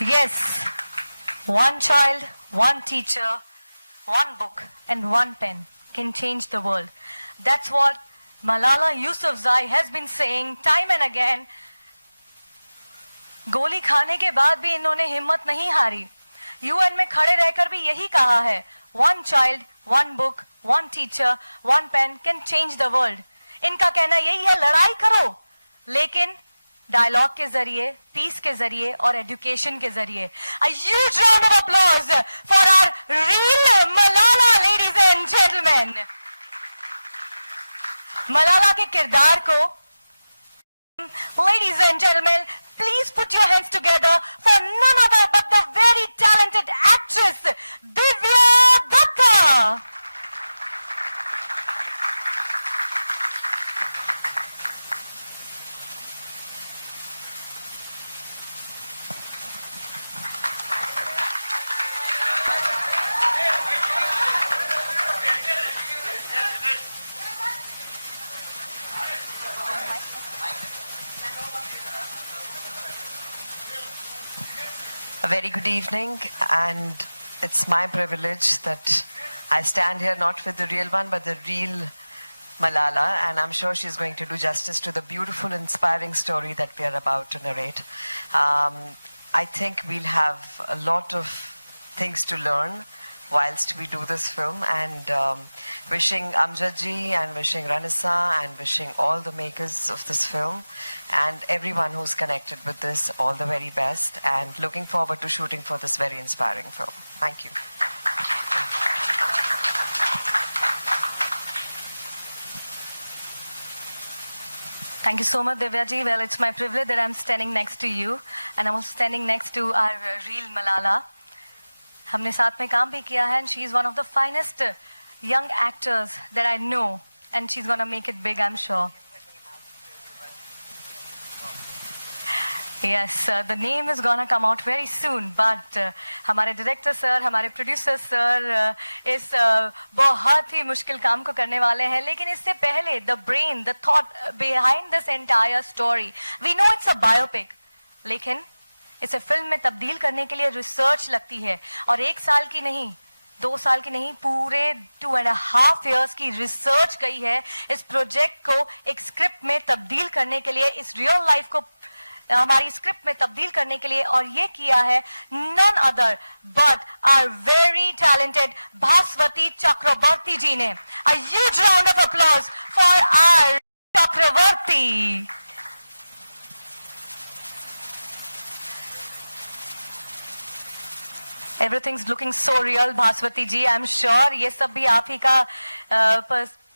Yes, one child, one teacher, one book and one pen can change the world. That's what Malala Yousafzai has been saying time and again. गोली खाने के बाद भी इन्होंने हिम्मत नहीं हारी. यूएन में खड़े रहकर भी यही कहा है, one child, one book, one teacher, one pen can change the world. इनका कहना यही है, लड़ाई करो, लेकिन डायलॉग के जरिए, पीस के जरिए और एजुकेशन के जरिए. A huge round of applause for our real Malala, ladies and gentlemen. Malala के किरदार को, ladies and gentlemen, please put your hands together for none other but the very talented actress Divya Datta. A very good evening, and it's my privilege that I stand here not with the real one, but the real Malala, and I'm sure she's going to do justice to the beautiful, inspiring story that we are about to narrate. I think we'll have a lot of things to learn whilst we do this film, and wishing Amjad ji and wishing Ranisa and wishing all the makers of this film and everyone who's connected with this all the very best, and looking forward to shooting for this very inspiring film. Thank you. Thank you so much, Divya ji. Well, it's my privilege that I'm standing next to you, and I'm also standing next to our real Malala. हमने साथ में काम भी किया है, and she's one of the finest young actors that I know, and she's gonna make it big, I'm sure. Yes, the name is gonna come out very soon, but हमारे director sir, हमारे producer sir इस बहुत ही मुश्किल काम को करने वाले हैं, लेकिन इससे पहले the brain, the thought behind this entire story. We know it's a biopic, लेकिन इसे फिल्म में तब्दील करने के लिए रिसर्च लगती है, और 1 साल की नहीं, 2 साल की नहीं, पूरे 2.5 years की रिसर्च गई है इस प्रोजेक्ट को एक स्क्रिप्ट में तब्दील करने के लिए, इस रियल लाइफ को हमारी स्क्रिप्ट में तब्दील करने के लिए, और ये किया है none other but our very talented Bhaswati चक्रवर्ती जी ने. A huge round of applause for our Chakravarti. Everything's looking so real, Bhaswati ji. I'm sure ये सब भी आप ही का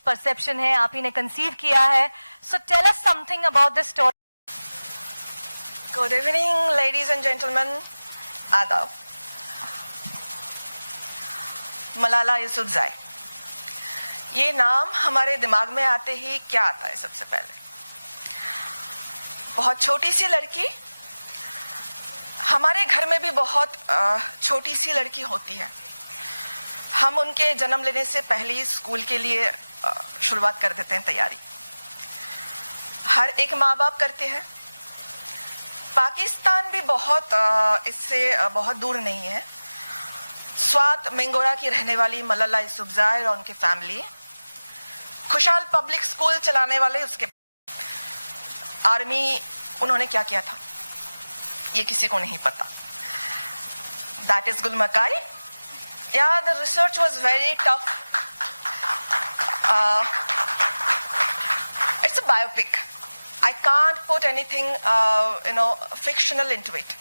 perception है, आप ही ने conceive किया है. So tell us something about this story. Good evening, ladies and gentlemen. Adab. Malala Yousafzai. ये नाम हमारे दिमाग में आते ही क्या आता है? सबसे पहले बहुत छोटी सी लड़की. हमारे घर में भी बहुत छोटी सी लड़की होती है. हम उनके जन्म लेने से पहले ही स्कूल के लिए शुरुआत कर देते हैं, तैयारी. हर एक माँ बाप करते हैं. पाकिस्तान भी बहुत इससे बहुत दूर नहीं है. स्वात मेंगोरा की रहने वाली मलाला यूसुफज़ई और उनकी फैमिली खुशहाल पब्लिक स्कूल चलाने वाले. उसके आर्मी उन्होंने क्या किया था ये किसी को नहीं पता. That is Gul Makai. Yeah, the research was very tough. It's a biopic. I can't put anything, fictional into it.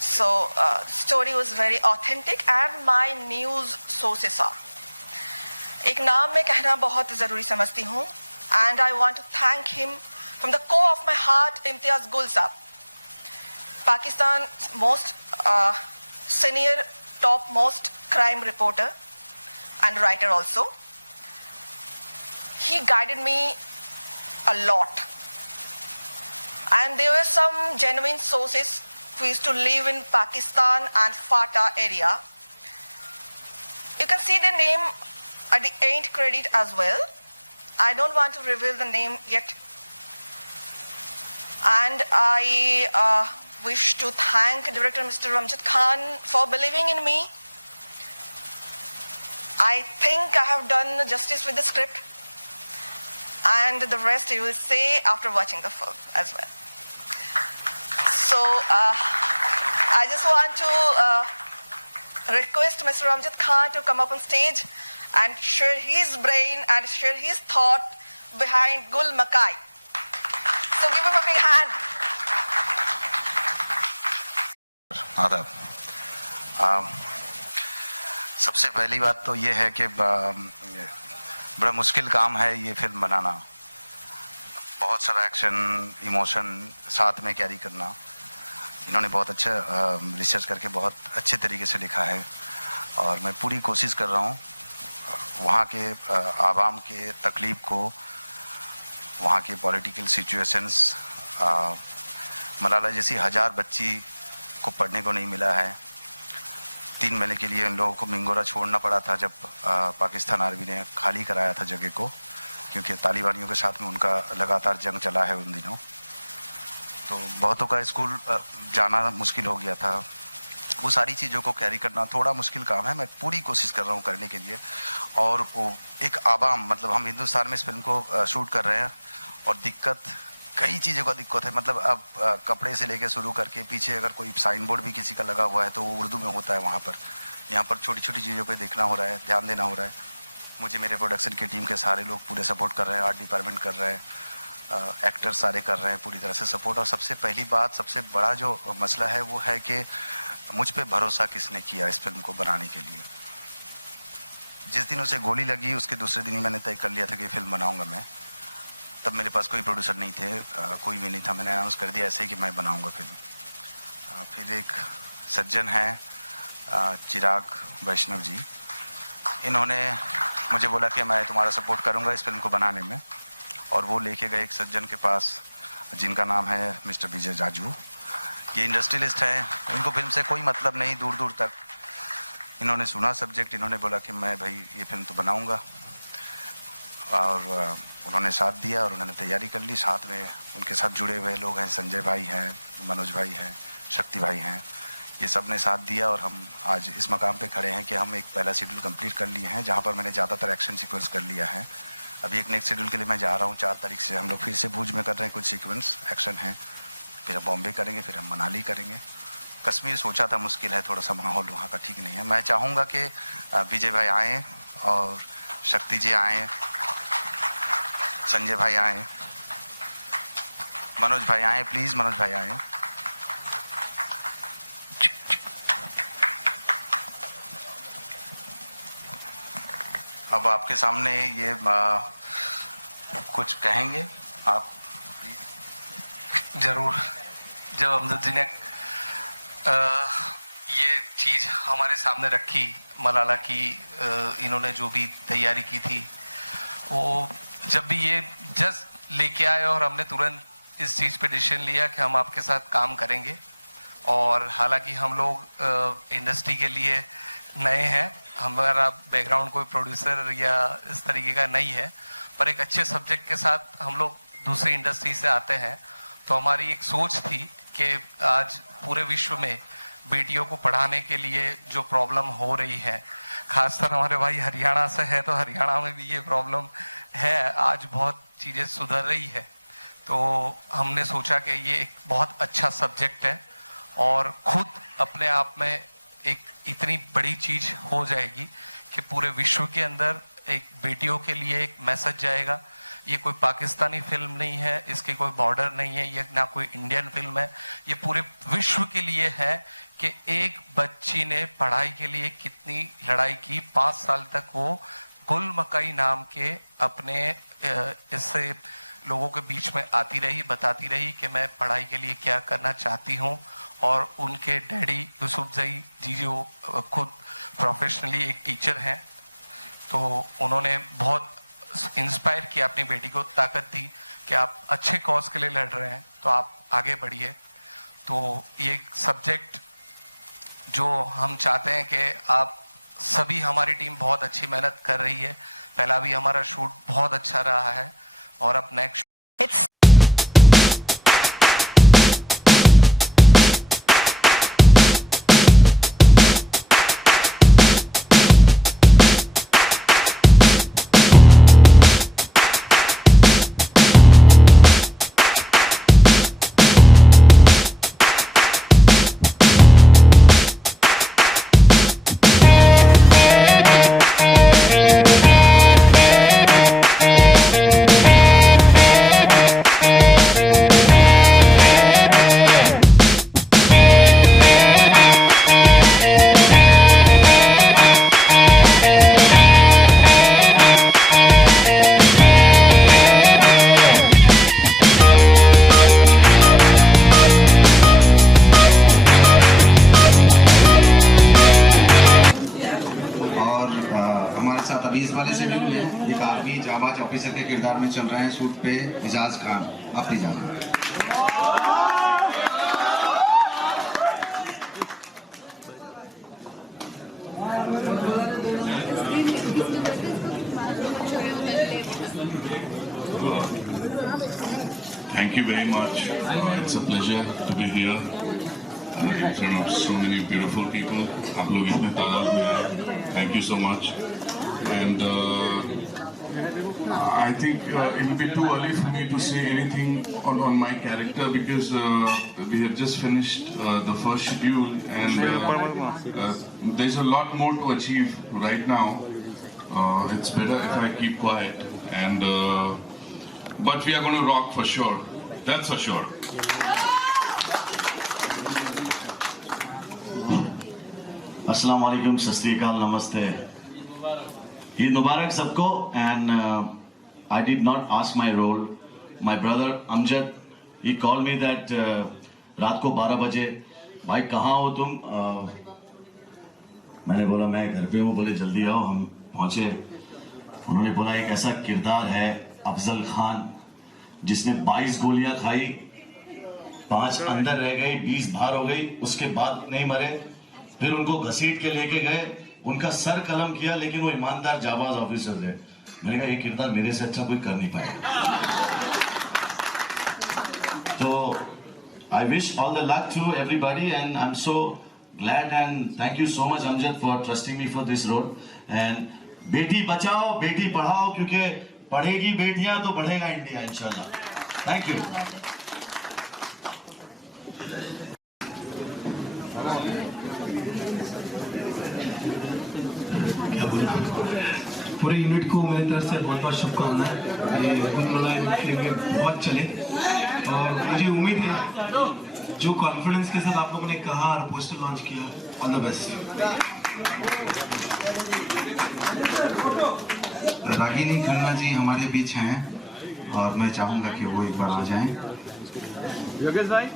So, story was very authentic, and my news sources are. एक नाम मैं कहना बहुत ज़रूरी समझती हूँ, and I want to thank him from the core of my heart, Imtiaz Gul Saab, Pakistan's most senior, top-most crime reporter and writer also. He guided me a lot. And there were some genuine sources who used to live in Pakistan and FATA area. You can see their name at the end credit as well. I don't want to reveal the name yet. And I wish to thank Director Mr. Ramjit Khan for believing in me. I think I have done justice with the script, and the rest you will see after watching the film as well. So I just want to request Mr. Ramjit Khan to come up on stage and share his brain and share his thought behind Gul Makai. So give him a big hand. आदाब। सबसे पहली बात तो ये है कि बड़ा मुश्किल काम है ये फिल्म बनाना। बहुत सारा एक्शन, इमोशन साथ में कैरी करना। इन्होंने बहुत अच्छा रिसर्च करके बहुत अच्छे तरीके से लिखा है और मैं पूरी कोशिश कर रहा हूँ वहाँ के आवाम के तकलीफ को, वहाँ के पॉलिटिकल सिचुएशंस, मलाला जैसी 1000 बच्ची को पढ़ने को नहीं मिला है। 3 महीने के लिए इन लोगों को मिंगोरा छोड़ना पड़ा था जब पाकिस्तान आर्मी ने खाली कराया था जगह को, क्योंकि तालिबानियों के साथ में उनका लगातार जंग चला है उन दिनों। तो बहुतों का स्कूल जाना मुश्किल हो गया था। वो सारी चीज़ों को कैरी करना थोड़ा मुश्किल काम है। मैं पूरी कोशिश कर रहा हूँ करने के लिए। और वो एक आवाम, मतलब हम हिंदुस्तान में इस फिल्म को शूट कर रहे हैं और दिक्कत, कई चीज़ों का दिक्कत है। मतलब अब कपड़े से लेके शुरू करके पीछे अगर कोई साइन बोर्ड भी किसी का लगा हुआ है तो वो उर्दू में होता है वहाँ पर। यहाँ पर छोटी छोटी चीज़ों पे देखना हो रहा है, ध्यान देना हो रहा है। मुझे मेरे प्रोडक्शन की टीम के सारे लोग पूरे सपोर्ट कर रहे हैं, आर्ट डिपार्टमेंट कर रहे हैं, एक्टर्स सारे कर रहे हैं पूरी तरह से सपोर्ट। और सबसे पहली बात, सबसे बड़ा जो मसला है वो है कि मुझ पे भरोसा किसने किया इस फिल्म को बनाने के लिए। जिस दिन उसे गोली लगी उसके दूसरे दिन ही मैंने तय कर लिया था कि फिल्म बनाऊंगा मैं। तब मेरे पास कोई प्रोड्यूसर नहीं थे, कोई भी नहीं था। मैंने अनाउंस कर दिया ऐसे ही कि मैं बनाऊंगा फिल्म। फिर एक सज्जन हैं चिराग वैष्णव जी, इन्होंने मुझे बोला कि मैं तुम्हारा सपोर्ट करूंगा इस फिल्म को बनाने में। और वो लेके गए एक सज्जन के पास जिनका नाम है मिस्टर विजय जाजू। ये इंडस्ट्रियलिस्ट हैं, इनको फिल्म से कोई मतलब नहीं दूर दूर तक। इन्होंने सुना सब्जेक्ट, इन्होंने बोला कि मैं भाई ये फिल्म तो बनाऊंगा। और उन्होंने साथ दिया और उन्होंने तैयारी कर ली। साथ में उनके साथ जुड़े हुए लोग हैं, संजय भाई हैं, मनोज भाई हैं, शक्ति भाई हैं, ये सब ने साथ दिया। और हम आज इस मकाम पे खड़े हैं कि हम एक पहला शेड्यूल कंप्लीट कर लिए हैं, जहाँ पर मैंने ज़्यादातर एक्शन सीक्वेंस कर लिया है। अभी एक नेक्स्ट शेड्यूल के लिए मैं जा रहा हूँ। 4 तारीख से हम लोग फिर से भुज में कर रहे हैं, कुछ सीक्वेंस एक्शन है। फिर हम बॉम्बे करेंगे, फिर हम मनाली करेंगे। कश्मीर सोचा था मुश्किल है, थोड़ा सा माहौल वहाँ का ठीक नहीं है। मैं चाहूँगा कि विजय भाई आएँ और शक्ति जी आएँ, संजय भाई आएँ, मनोज भाई आएँ, प्लीज़ मनोज भाई आएँ। अब आपके सामने ये कुछ कहेंगे आप? जरूर। जब अमजद जी ने ये चीज़ हमारे सामने रखी, मलाला की इन्होंने जो भी तैयारी की थी, वो जब भी ये जस्ट लेके आए और हमने तुरंत इस चीज़ पे डिसीजन लिया कि हम आपके साथ काम करेंगे। और हालांकि हम लोग इंडस्ट्री के लिए नए हैं, हमारा बैकग्राउंड कोई प्रोड्यूसर या इस तरीके का नहीं है, पर एक अच्छे सब्जेक्ट के साथ हम लोग दूसरी इंडस्ट्री से आते हैं। तो हमारी एक सोच थी कि आज पूरे विश्व में बेटियों को पढ़ाने के लिए जो प्रॉब्लम हो रही है, खासकर हमारे भाई हरियाणा से है तो हरियाणा में भी ये प्रॉब्लम है, आज बहुत चीज़ें सुधर रही है। तो हमने सोचा कि ये एक बहुत अच्छा सब्जेक्ट है और खुद अपने आप में एक इतनी बड़ी चीज़ हो जाएगी कि पूरे विश्व के अंदर एक बेटियों के लिए एक मैसेज जाएगा। ये कोई पाकिस्तानी फिल्म नहीं है, इसके कोई बॉर्डर नहीं है, ये ना कोई इंडियन फिल्म है, ये पूरे विश्व के लिए है कि एक बच्ची ने पढ़ाई के लिए कितनी लड़ाई की। 5 साल तक वो गुल मकाई नाम के अपने इससे लोगों के बीच में आती रही, बताती रही कि मैं पढ़ाई के लिए क्या करना चाहती हूँ। और उनके डैडी यूसुफजई जी जो खुद प्रोफेशनली एक टीचर हैं, तो उन्होंने बहुत इंस्पायर किया अपनी बेटी को, ताकत दी कि आप अच्छे कॉज के लिए लड़ रहे हैं तो आप आगे बढ़िए। तो ये सब्जेक्ट जो हम चाहते हैं कि आप सभी हमारी टीम बहुत अच्छी मेहनत कर रही है। पहला भी हमारा शूट बहुत अच्छा रहा है और अब नेक्स्ट वाले से भी हुए हैं। एक आर्मी जाबाज ऑफिसर के किरदार में चल रहे हैं शूट पे एजाज खान। आप प्लीज आइए। Thank you very much. It's a pleasure to be here in front of so many beautiful people. आप लोग इतने तादाद में आए. Thank you so much. And I think it will be too early for me to say anything on my character because we have just finished the first schedule and there's a lot more to achieve right now. It's better if I keep quiet and but we are going to rock for sure. That's for sure. अस्सलाम वालेकुम, सत श्री अकाल, नमस्ते, ईद मुबारक सबको. And I did not ask my role. My brother Amjad he call me that रात को 12 बजे, भाई कहाँ हो तुम? मैंने बोला मैं घर पे हूँ. बोले जल्दी आओ. हम पहुँचे. उन्होंने बोला एक ऐसा किरदार है अफजल खान जिसने 22 गोलियां खाई, 5 अंदर रह गई, 20 बाहर हो गई, उसके बाद नहीं मरे. फिर उनको घसीट के लेके गए, उनका सर कलम किया, लेकिन वो ईमानदार जाबाज ऑफिसर थे. मैंने कहा ये किरदार मेरे से अच्छा कोई कर नहीं पाएगा. तो I wish all the luck to everybody and I am so glad and thank you so much Amjad for trusting me for this role. And बेटी बचाओ बेटी पढ़ाओ, क्योंकि पढ़ेगी बेटियां तो बढ़ेगा इंडिया इंशाल्लाह. Thank you. पूरे यूनिट को मेरी तरफ से बहुत बहुत शुभकामनाएं. ये फिल्म बहुत चले और मुझे उम्मीद है जो कॉन्फिडेंस के साथ आप लोगों ने कहा और पोस्टर लॉन्च किया, all the best. Ragini Khanna ji हमारे बीच हैं और मैं चाहूंगा कि वो एक बार आ जाएं. योगेश भाई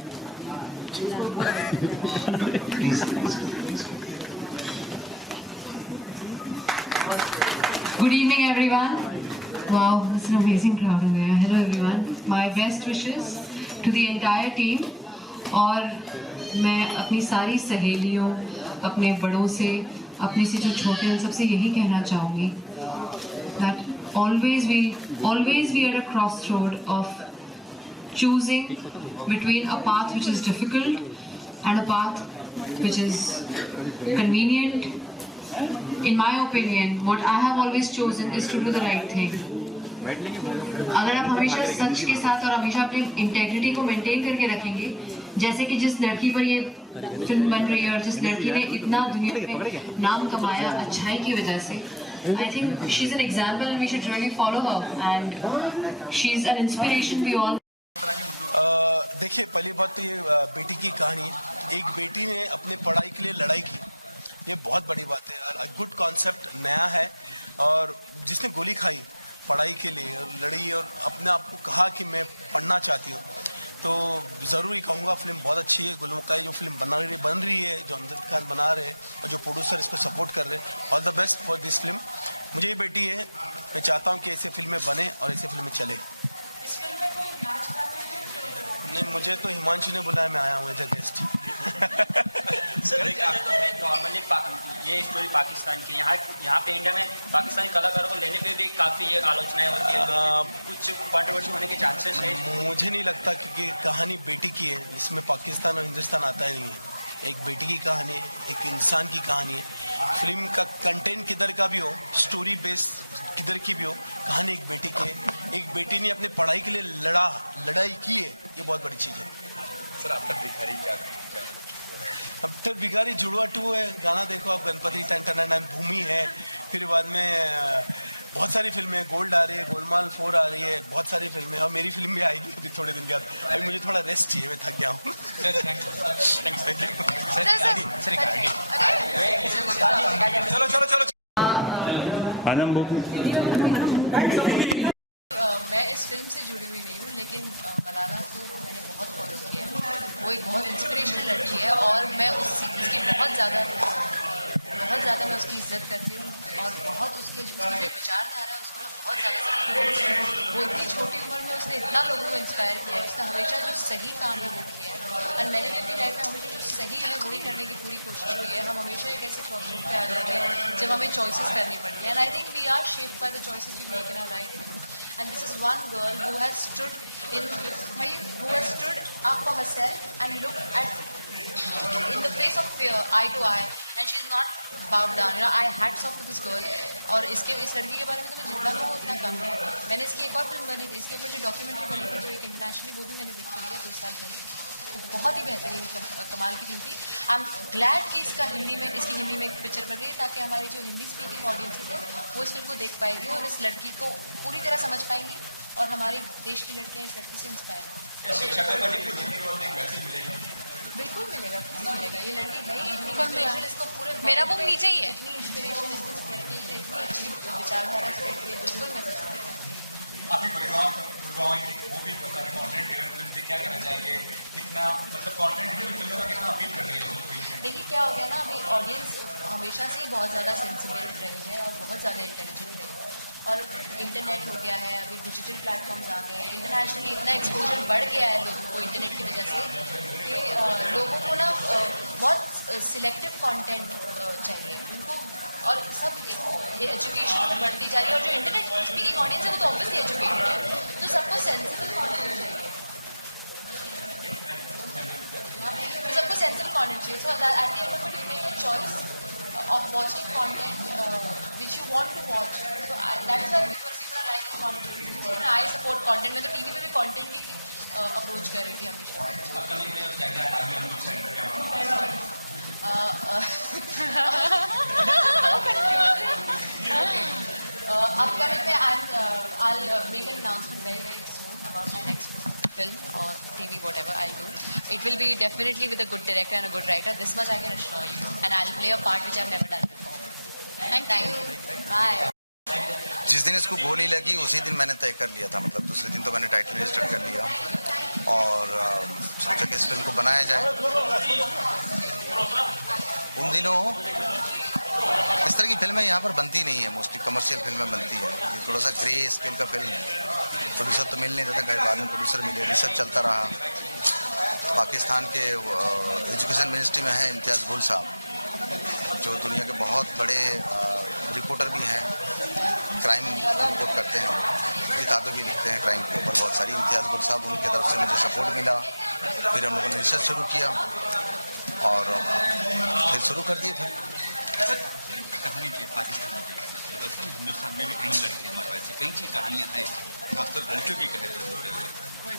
please. Good evening, everyone. Wow, it's an amazing crowd over here. Hello, everyone. My best wishes to the entire team. और मैं अपनी सारी सहेलियों, अपने बड़ों से, अपने से जो छोटे हैं, सबसे यही कहना चाहूँगी that always we are at a crossroad of choosing between a path which is difficult and a path which is convenient. In my opinion, what I have always chosen is to do the right thing. अगर आप हमेशा सच के साथ और हमेशा अपनी integrity को maintain करके रखेंगे, जैसे कि जिस लड़की पर ये फिल्म बन रही है और जिस लड़की ने इतना दुनिया में नाम कमाया अच्छाई की वजह से, I think she's an example and we should really follow her and she's an inspiration we all. देखिए, पहली बात तो ये बेटी की कहानी, एक बेटी ने अपने पढ़ाई के लिए लड़ाई की, ये बहुत बड़ी बात है. गुड कॉन्सेप्ट, नया है. और जिसने गोली खाई पढ़ाई के लिए लड़ी और अपने आप को कहा कि मैं पढ़ना चाहती हूँ, तो ज़रूर ही कहूँगा फिल्म बहुत अच्छी है. गुलमकाई जो फिल्म बन रही है, जो अमजद खान बना रहे हैं और जो प्रोड्यूसर इसको सपोर्ट कर रहे हैं, all the best for this film. मुझे ये बेटी है, मैं चाहता हूँ कि ऐसे फिल्में बने और ऐसे फिल्में चले. नहीं, मुझे तो हिमांशु ने बुलाया, मैं आया हूँ एज ए गेस्ट. सर देखा जाए तो मैं नॉर्मली ये स्टोरी पाकिस्तान की यहाँ पे इंडिया में पाकिस्तानी कलाकारों को लेने पे भी काफ़ी ये आलोचनाएं होती है, कुछ कंट्रोवर्सी होने के चांसेस है। मुझे नहीं लगता, क्योंकि कहानी बेटी की है, इसमें पाकिस्तान और हिंदुस्तान आता ही नहीं है। एक बेटी की कहानी है, एक इंसान की कहानी है। फिल्म का कंटेंट किधर का भी हो, स्टोरी बेस किधर की भी हो, कहानी एक बेटी की है। एक बेटी ने अपने पढ़ाई के लिए लड़ाई की है, ये बहुत बड़ी चीज़ है। सर अब तक भिखारी क्या अब तक भिखारी जुड़वा 2 है, गाना देखो आप, गणपति टन भूमि है, फिर बाद में बहुत सारी फिल्में, गोल्ड आ रही है, गोलमाल 4 आ रही है, बहुत सारी फिल्में, और मेरी फिल्म भी आएगी अभी थोड़े दिन के बाद। अभी मुझे थोड़ा रेस्ट चाहिए, मैं थक गया हूँ। चलो चलो चलो मैं इस फिल्म से जुड़ी हुई नहीं हूँ, लेकिन मलाला को मैंने बहुत फॉलो किया है। वो एक बहुत इंस्पिरेशनल लड़की है और मैं उसकी बहुत ज़्यादा मैं उसकी इज्जत करती हूँ और बहुत उसके जो विचारधारा है उसको मैं बहुत ज़्यादा समझती हूँ। वो इतनी छोटी उम्र में उसने इतना लोगों को इंस्पायर किया है, उसने हमेशा जो सही काम है वो किया है और मैंने भी अपनी लाइफ में हमेशा जो सही है वही करने की पूरी कोशिश की है। हम हमेशा एक ऐसे क्रॉसरोड पे आ जाएंगे जब हमें चॉइसेस करनी पड़ती है, and I think we are shaped by the choices we make in our life. And this is one girl who has stood up for herself and looked at in the face of fear, eye to eye, and she is not bowed down. I hats off to this girl. और इस लड़की के बारे में तो मैं जितना कहूँ उतना कम है। मैंने इसकी एक और फिल्म बनी थी, इसके ऊपर जो डॉक्यूमेंट्री बनी थी जो एक इंटरनेशनली, वो भी मैंने देखी है 2 साल पहले। बहुत ही बेहतरीन कमाल की फिल्म थी। आई एम ग्लैड कि इसकी हिंदी में एक पिक्चर बन रही है, ताकि हमारी जो हिंदी स्पीकिंग ऑडियंसेस है वो इस फिल्म को देख पाएगी और इस लड़की को पूरी तरह समझ पाएंगी और हमारे देश की लड़कियाँ इस लड़की से इंस्पायर बिल्कुल मिलेगा। ये लड़की है ही इतनी इंस्पिरेशन, इसको पूरे मेरा बुक नीचे ही है। इतनी इंस्पिरेशन इस लड़की से, इतनी अच्छी विचारधारा इस लड़की है, बिल्कुल मैसेज क्या कहना चाहेंगे, कितना मतलब कंटेंट है फिल्म का, कितना अपील कर रही है? देखिए क्या हो गया ना, अभी ऑडियंस हमेशा से ही बहुत ज़्यादा सेंसिबल रही है और बहुत ज़्यादा इंटेलिजेंट रही है और इंटरनेट हो गया है, अभी डिजिटल प्लेटफॉर्म्स आ गए हैं, इंटरनेशनली इतना एक्सपोजर बढ़ गया है लोगों को इंटरनेट की वजह से कि लोगों को ना बहुत सिलेक्टिव कंटेंट चाहिए उनको, और सब एजुकेशन बढ़ती जा रही है और जो इंटरनेट स्पीकिंग ऑडियंस है वो तो ऑब्वियसली एजुकेटेड है, तो सबको सेंसिबल कंटेंट चाहिए, सबको सेंसिबल कंटेंट चाहिए। So at the end of it you make a choice of watching content which you want to watch. So that is why people are liking content. I support content. मैं तो TV पे भी content ही approach कर रही थी हमेशा। Upcoming में I'll make an announcement very soon about my next film or TV, whatever I'll do. It will be definitely with a good director and a good writer. This much I can assure you. And I'll play a part which I've never done before. Thank you. Bye. जिस दिन इसको गोली लगी उसी दिन मैंने तय कर लिया था, मतलब दूसरे दिन तो मैंने टाइटल रजिस्टर कर लिया और सोचा कि इस फिल्म को बनाया जाए। उन दिनों इस तरह की फिल्में यहाँ पर बनती नहीं है, मोस्टली कमर्शियल फिल्में बनती है। ये थोड़ा सा ग्रे स्केल का फिल्म है। प्रोड्यूसर तो मिल नहीं देता, कई बाद में प्रोड्यूसर मिले, रिसर्च चलता रहा। पाकिस्तान के एजुकेशन मिनिस्ट्री में है इम्तियाज़ गुल साहब, जो दुनिया के बहुत बड़े रिपोर्टर भी हैं, क्राइम रिपोर्ट करते हैं, किताबें भी लिखते हैं क्राइम के ऊपर बहुत सारी। इम्तियाज़ गुल साहब, उनकी तरफ से मुझे सपोर्ट मिला, फिर हम लोगों ने रिसर्च शुरू किया और फिर शुरू कर दिए। फिर कहानी पाकिस्तान में तो दरअसल हिंदुस्तान में भी कई लड़कियाँ हमारे पास कई चीज़ कहानियाँ हैं, खासकर लड़कियों की कहे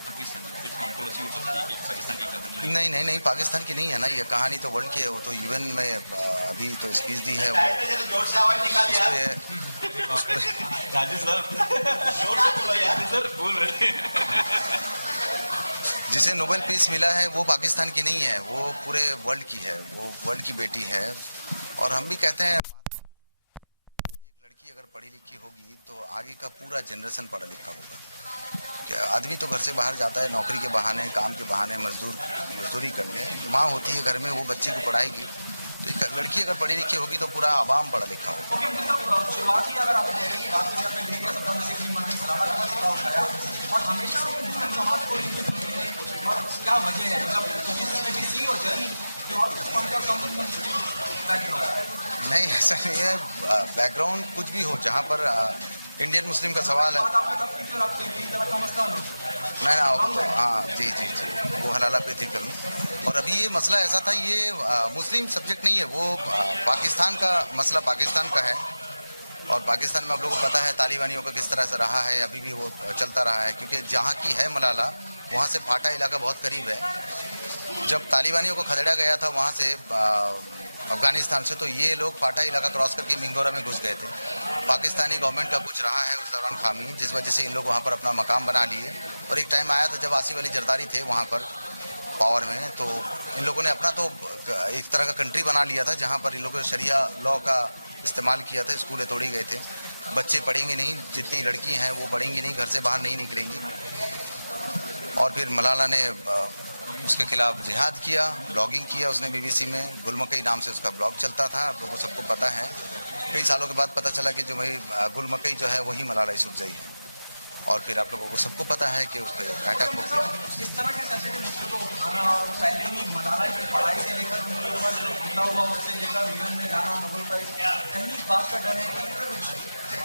पाकिस्तान में कुछ कॉन्ट्रोवर्सी हो सकती है कि पाकिस्तान की कहानी नहीं पाकिस्तान की नहीं है ना, ये कहानी तो वर्ल्ड की है। वो तो यूएन में अभी तो स्पीच दी है, वो राजेश सर बोल रहे हैं। जिसे नोबेल पीस मिला है वो पाकिस्तान की नहीं है, वो पूरे वर्ल्ड की है, वो वर्ल्ड की बेटी है। और हम भी कहते हैं एक लड़की अगर पढ़ी लिखी होगी तो आगे का पूरा जनरेशन पढ़ा लिखा होगा। क्या आदमी तो घर से बाहर जाता है नौकरी के बहाने, काम के बहाने, मजदूरी करने। माँ होती है घर में, वो बच्ची को पढ़ाएगी। तो एक लड़की अगर पढ़ी लिखी होगी तो पूरा आवाम पढ़ा लिखा होगा। शुरुआती अगर आप की बात करें अपने मीडिया सदन से भी मन सलामा का मसला उठाया और हमेशा मुस्लिम समाज को क्या वजह है, मतलब और नहीं, ऐसा नहीं है। बैकग्राउंड कुछ भी हो, जहाँ पर इंडियन मुस्लिम का सवाल है। नहीं, हाँ जी जी जी, वो हलाला पे थी फिल्म। और अभी ये मसला ऐसा था, ये मुस्लिम सब्जेक्ट नहीं है, वो पाकिस्तान का मसला पाकिस्तान का है। और पाकिस्तान में आप लोगों को पता है तालिबानियों का किस तरह से रहा है, अभी भी वो चलता रहा है। क्योंकि जहाँ की है मलाला, वहाँ से फाटा इलाका बहुत करीब है। जब तालिबानियों को खदेड़ा गया था वहाँ से अफगानिस्तान से, तो ये लोग फाटा इलाका क्रॉस करके मिंगोरा में घुस गए थे। पाकिस्तानी गवर्नमेंट का कुछ रहा है उस दौरान खामी, जिस वजह से इन लोग वहाँ पर अपना मकाम बना लिए। और एक टाइम आया था जब आसिफ अली जरदारी थे वहाँ पर पावर में, तो इन लोगों ने अपना तो एक तरह का कंट्री बना लिया था, जहाँ पर इन लोगों ने शरिया लॉ का इस्तेमाल किया था। स्कूलें तोड़ी गए थे, बच्चे पढ़ेंगे नहीं, जितनी लड़की हैं वो पढ़ेंगी नहीं, घर से बाहर नहीं निकलेंगी। और फिर मलाला ने उसके खिलाफ जिहाद किया, ब्लॉगिंग किया उसने बीबीसी में। गुलमकई नाम से उसका ब्लॉग चलता था, आप लोगों को सबको पता है। कई सालों के बाद पता चला कि जो भाई गुलमकई जो है वही मलाला यूसुफजई है। और फिर आप लोगों को सबको पता है कि उस पर अटैक हो गया। इस तरह के सेंसिटिव मुद्दे को उठाना और पहले ही मलाला की पढ़ाई से लेकर उनके ऊपर जो हमला हुआ उससे लेकर यूएन में जाना, नोबेल प्राइज, कहीं इस बात का डर है कि कुछ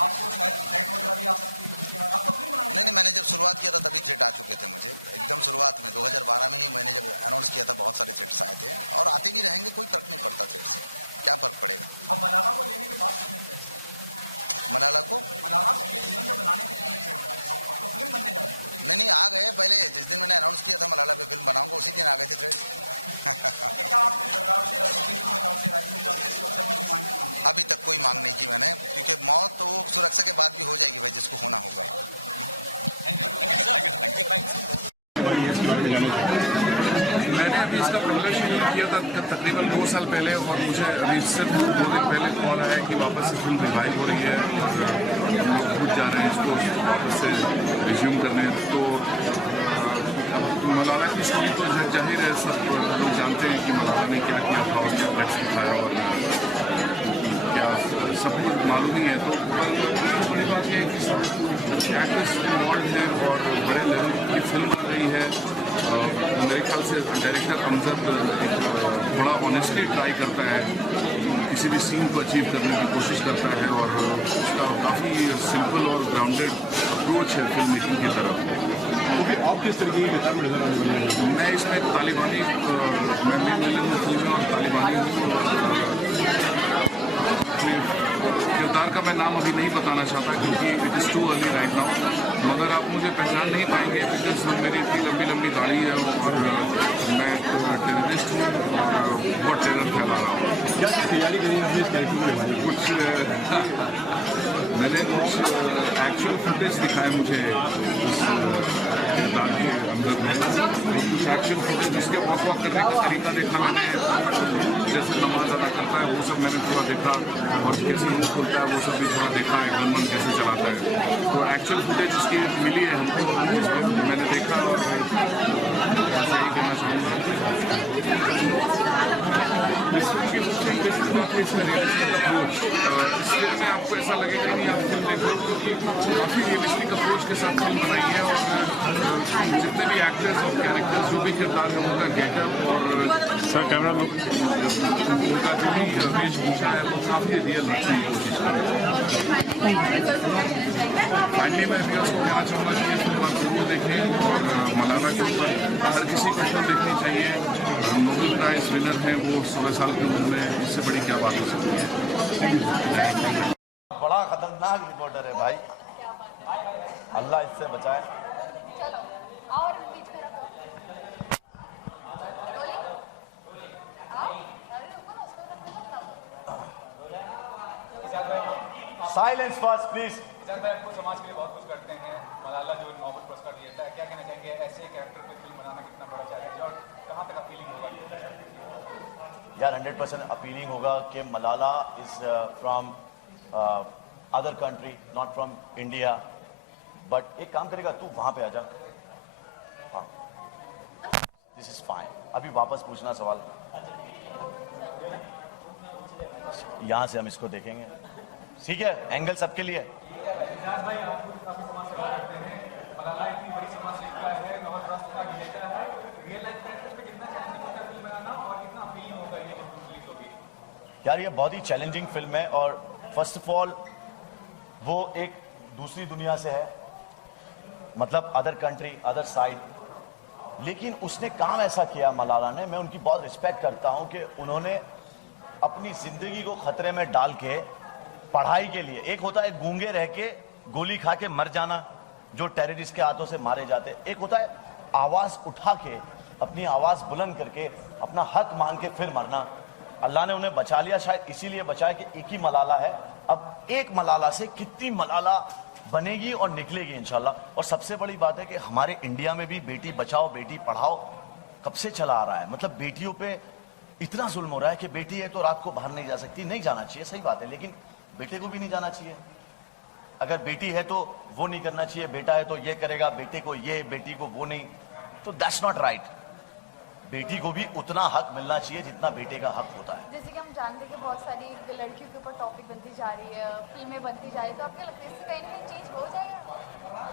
आपको शायद थ्रेट वगैरह भी आ सकती है? आपको फिल्म बनाने नहीं, मैंने जब शुरुआत किया था तभी थ्रेट आ चुके थे मुझे। एकदम शुरुआत में 2012 में ही मैंने जब अनाउंस किया था, बहुत सारे थ्रेट्स आए थे और आते भी रहेंगे, कोई फर्क नहीं पड़ता थ्रेट से, क्या फर्क पड़ेगा। अब मलाला को लेने के बाद कितने थ्रेट्स? मलाला को जीवन में बनाने के कितने थ्रेट्स? आपको फिल्म बनने जा रही है? नहीं, आ गए। पहले जिस दिन मैंने अनाउंस किया था मलाला पे फिल्म बनाऊंगा, उसी दिन आ गए थे थ्रेट। अभी तक कोई मांग नहीं की मैंने, क्योंकि मौत तो सुरक्षा के बाद भी हो जाएगी भाई, जिसको होना होगा। मैंने अभी इसका पहले शेड्यूल किया था तकरीबन 2 साल पहले, और मुझे अभी इससे 2 दिन पहले कॉल आया कि वापस से फिल्म रिवाइव हो रही है और हम लोग खुद जा रहे हैं इसको वापस से रिज्यूम करने। तो मलाला की स्टोरी तो जाहिर है, सब लोग जानते हैं कि मलाला ने क्या किया था, उसके फ्लैक्स दिखाया और क्या सब कुछ मालूम ही है। तो बड़ी बात यह है कि एक्टर्स इन्वॉल्व हैं और बड़े लेवल की फिल्म बन रही है। मेरे ख्याल से डायरेक्टर अमजद बड़ा ऑनेस्टली ट्राई करता है, किसी भी सीन को अचीव करने की कोशिश करता है और उसका काफ़ी सिंपल और ग्राउंडेड अप्रोच है फिल्म मेकिंग की तरफ। मैं इसमें तालिबानी, मैं मेन विलेन हूँ फिल्म में और तालिबानी हूँ। किरदार का मैं नाम अभी नहीं बताना चाहता क्योंकि it is too early right now, मगर आप मुझे पहचान नहीं पाएंगे बिकॉज मेरी इतनी लंबी लंबी दाढ़ी है और मैं टेररिस्ट हूँ और बहुत टेरर फैला रहा हूँ। कुछ मैंने कुछ एक्चुअल फुटेज दिखाए मुझे इस किरदार के अंदर में, कुछ एक्चुअल फुटेज जिसके वॉक करने का तरीका देखा मैंने, जैसे नमाज अदा करता है वो सब मैंने थोड़ा देखा और कैसे मुंह खोलता है वो सब भी थोड़ा देखा है, गन कैसे चलाता है। तो एक्चुअल फुटेज इसकी मिली है हमको, जिसमें मैंने देखा और यही कहना चाहूँगा। इस फिल्म की सबसे इंटरेस्टिंग बात है इसका रियलिस्टिक अप्रोच। इस फिल्म में आपको ऐसा लगेगा नहीं आप फिल्म देख रहे हो, क्योंकि काफ़ी रियलिस्टिक अप्रोच के साथ फिल्म बनाई है और जितने भी एक्टर्स और कैरेक्टर्स जो भी किरदार है उनका गेटअप और सर कैमरा लुक, उनका जो भी वेशभूषा है वो काफ़ी रियल रखने की कोशिश कर रहे हैं। फाइनली मैं व्यूअर्स को कहना चाहूँगा कि ये फिल्म आप जरूर देखें और मलाला के ऊपर हर किसी को फिल्म देखनी चाहिए। नोबेल प्राइज विनर हैं वो 16 साल की उम्र में, इससे बड़ी क्या बात हो सकती है। बड़ा खतरनाक रिपोर्टर है भाई, अल्लाह इससे बचाए। Silence first please. आपको समाज के लिए बहुत कुछ करते हैं, मलाला जो नोबेल पुरस्कार दिया था, क्या कहना चाहेंगे ऐसे कैरेक्टर पे फिल्म बनाना कितना बड़ा चैलेंज है और कहाँ तक अपीलिंग होगा? यार 100% अपीलिंग होगा कि Malala is from other country, not from India. But एक काम करेगा, तू वहां पे आ जा। हाँ, दिस इज फाइन। अभी वापस पूछना सवाल, यहां से हम इसको देखेंगे, ठीक है? एंगल सबके लिए। यार ये बहुत ही चैलेंजिंग फिल्म है और फर्स्ट ऑफ ऑल वो एक दूसरी दुनिया से है, मतलब अदर कंट्री, अदर साइड, लेकिन उसने काम ऐसा किया मलाला ने, मैं उनकी बहुत रिस्पेक्ट करता हूं कि उन्होंने अपनी जिंदगी को खतरे में डाल के पढ़ाई के लिए, एक होता है गूंगे रह के गोली खा के मर जाना जो टेररिस्ट के हाथों से मारे जाते, एक होता है आवाज उठा के अपनी आवाज बुलंद करके अपना हक मांग के फिर मरना। अल्लाह ने उन्हें बचा लिया, शायद इसीलिए बचाया कि एक ही मलाला है। अब एक मलाला से कितनी मलाला बनेगी और निकलेगी इंशाल्लाह। और सबसे बड़ी बात है कि हमारे इंडिया में भी बेटी बचाओ बेटी पढ़ाओ कब से चला आ रहा है, मतलब बेटियों पे इतना जुल्म हो रहा है कि बेटी है तो रात को बाहर नहीं जा सकती, नहीं जाना चाहिए, सही बात है, लेकिन बेटे को भी नहीं जाना चाहिए। अगर बेटी है तो वो नहीं करना चाहिए, बेटा है तो ये करेगा, बेटे को ये बेटी को वो नहीं, तो दैट्स नॉट राइट। बेटी को भी उतना हक मिलना चाहिए जितना बेटे का हक होता है। जैसे कि हम जानते हैं कि बहुत सारी लड़कियों के ऊपर टॉपिक बनती जा रही है, फिल्में बनती जा रही है, तो आपको लगता है इससे कहीं ना कहीं चेंज हो जाएगा?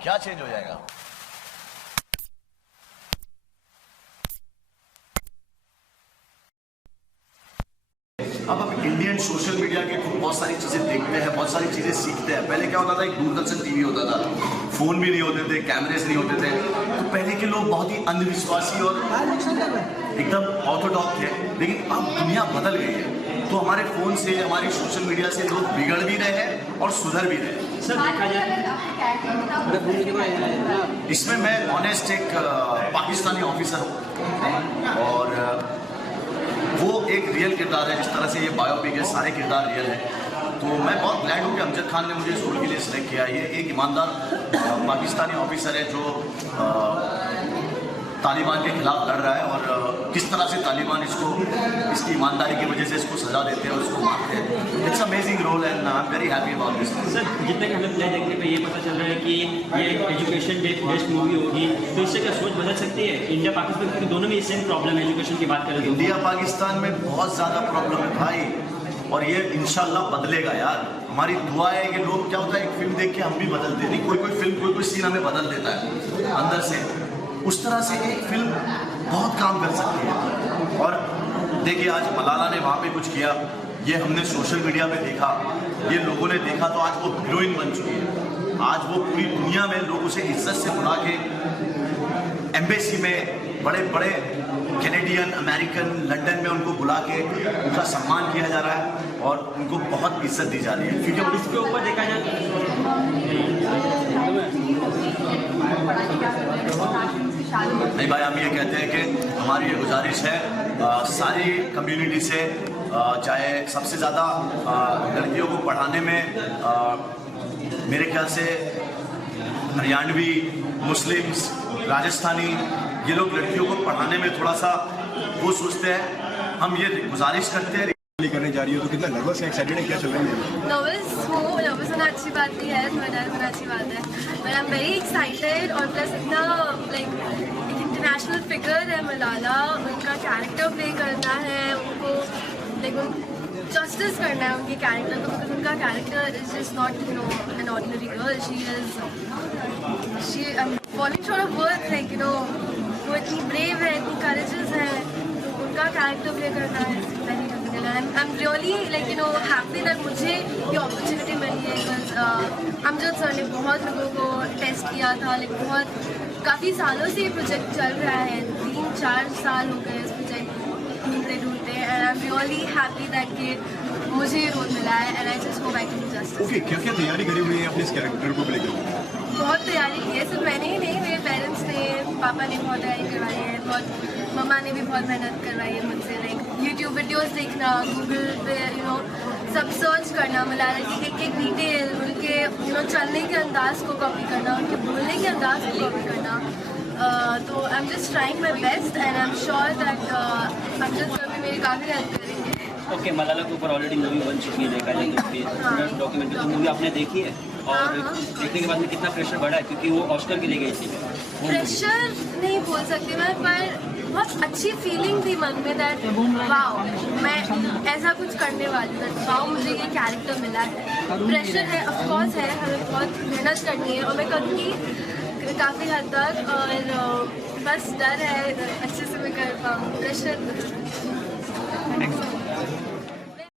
क्या चेंज हो जाएगा? अब हम इंडियन सोशल मीडिया के थ्रू बहुत सारी चीजें देखते हैं, बहुत सारी चीजें सीखते हैं। पहले क्या होता था, एक दूरदर्शन टीवी होता था, फोन भी नहीं होते थे, कैमरेज नहीं होते थे, तो पहले के लोग बहुत ही अंधविश्वासी और एकदम ऑर्थोडॉक्स थे, लेकिन अब दुनिया बदल गई है, तो हमारे फोन से, हमारी सोशल मीडिया से लोग बिगड़ भी रहे हैं और सुधर भी रहे हैं। इसमें मैं ऑनेस्ट एक पाकिस्तानी ऑफिसर हूँ और वो एक रियल किरदार है, जिस तरह से ये बायोपिक है, सारे किरदार रियल है। तो मैं बहुत ग्लैड हूँ कि अमजद खान ने मुझे इस रोल के लिए सिलेक्ट किया। ये एक ईमानदार पाकिस्तानी ऑफिसर है जो तालिबान के खिलाफ लड़ रहा है और किस तरह से तालिबान इसको इसकी ईमानदारी की वजह से इसको सजा देते हैं और इसको मारते हैं। It's amazing role and I am very happy about this. Sir जितने हम लोग देखने पे ये पता चल रहा है कि ये एजुकेशन बेस्ड मूवी होगी, तो इससे क्या सोच बदल सकती है? इंडिया पाकिस्तान दोनों में सेम प्रॉब्लम है, एजुकेशन की बात करें। इंडिया पाकिस्तान में बहुत ज़्यादा प्रॉब्लम है भाई, और ये इंशाल्लाह बदलेगा यार। हमारी दुआ है कि लोग, क्या होता है, एक फिल्म देख के हम भी बदलते हैं, कोई कोई फिल्म कोई सीन हमें बदल देता है अंदर से, उस तरह से एक फिल्म बहुत काम कर सकती है। और देखिए आज मलाला ने वहाँ पे कुछ किया, ये हमने सोशल मीडिया पे देखा, ये लोगों ने देखा, तो आज वो हीरोइन बन चुकी है। आज वो पूरी दुनिया में लोग उसे इज्जत से बुला के एम्बेसी में, बड़े बड़े कैनेडियन, अमेरिकन, लंदन में उनको बुला के उनका सम्मान किया जा रहा है और उनको बहुत इज्जत दी जा रही है। फिर इसके ऊपर देखा जाए नहीं भाई, हम ये कहते हैं कि हमारी ये गुजारिश है सारी कम्युनिटी से, चाहे सबसे ज़्यादा लड़कियों को पढ़ाने में मेरे ख्याल से हरियाणवी, मुस्लिम्स, राजस्थानी, ये लोग लड़कियों को पढ़ाने में थोड़ा सा वो सोचते हैं। हम ये गुजारिश करते हैं। करने जा रही हो तो कितना नर्वस है, एक्साइटेड है, क्या चल रहा है? नर्वस होना अच्छी बात भी है, थोड़ा डर होना अच्छी बात है, but I am very excited. और प्लस इतना लाइक इंटरनेशनल फिगर है मलाला, उनका कैरेक्टर प्ले करना है, उनको लाइक जस्टिस करना है उनके कैरेक्टर को, because उनका character is just not an ordinary girl, she I am falling short of words, like वो इतनी ब्रेव है, इतनी करेजेस है, उनका कैरेक्टर प्ले करना है। I'm really happy that मुझे ये opportunity मिली है, because अमजद सर ने बहुत लोगों को टेस्ट किया था, लेकिन काफ़ी सालों से ये प्रोजेक्ट चल रहा है, 3-4 साल हो गए इस प्रोजेक्ट ढूंढते, and I'm really happy that कि मुझे ये रोल मिला है, and I just hope I can do justice. Okay, क्या तैयारी करी हुई है अपने इस कैरेक्टर को लेकर? बहुत तैयारी की है, सिर्फ मैंने ही नहीं, मेरे पेरेंट्स ने, पापा ने बहुत तैयारी करवाई है, बहुत मम्मा ने भी बहुत मेहनत करवाई है मुझसे, लाइक यूट्यूब वीडियोस देखना, गूगल पे सब सर्च करना, मलाला की एक एक डिटेल, उनके चलने के अंदाज को कॉपी करना, उनके बोलने के अंदाज को कॉपी करना। तो I am just trying my best and I am sure that Amjad sir भी मेरी काफ़ी हेल्प करेंगे। ओके, मलाला के ऊपर ऑलरेडी मूवी बन चुकी है, देखा जाए डॉक्यूमेंट्री, तो मूवी आपने देखी है और देखने के बाद में कितना प्रेशर बढ़ा है, क्योंकि वो ऑस्कर के लिए गई थी? प्रेशर नहीं बोल सकती मैं, पर बहुत अच्छी फीलिंग थी मन में, दैट वाओ मैं ऐसा कुछ करने वाली हूँ, वाओ मुझे ये कैरेक्टर मिला है। प्रेशर है, ऑफकोर्स है, हमें बहुत मेहनत करनी है और मैं करूँगी काफ़ी हद तक, और बस डर है अच्छे से मैं कर पाऊँ। प्रेशर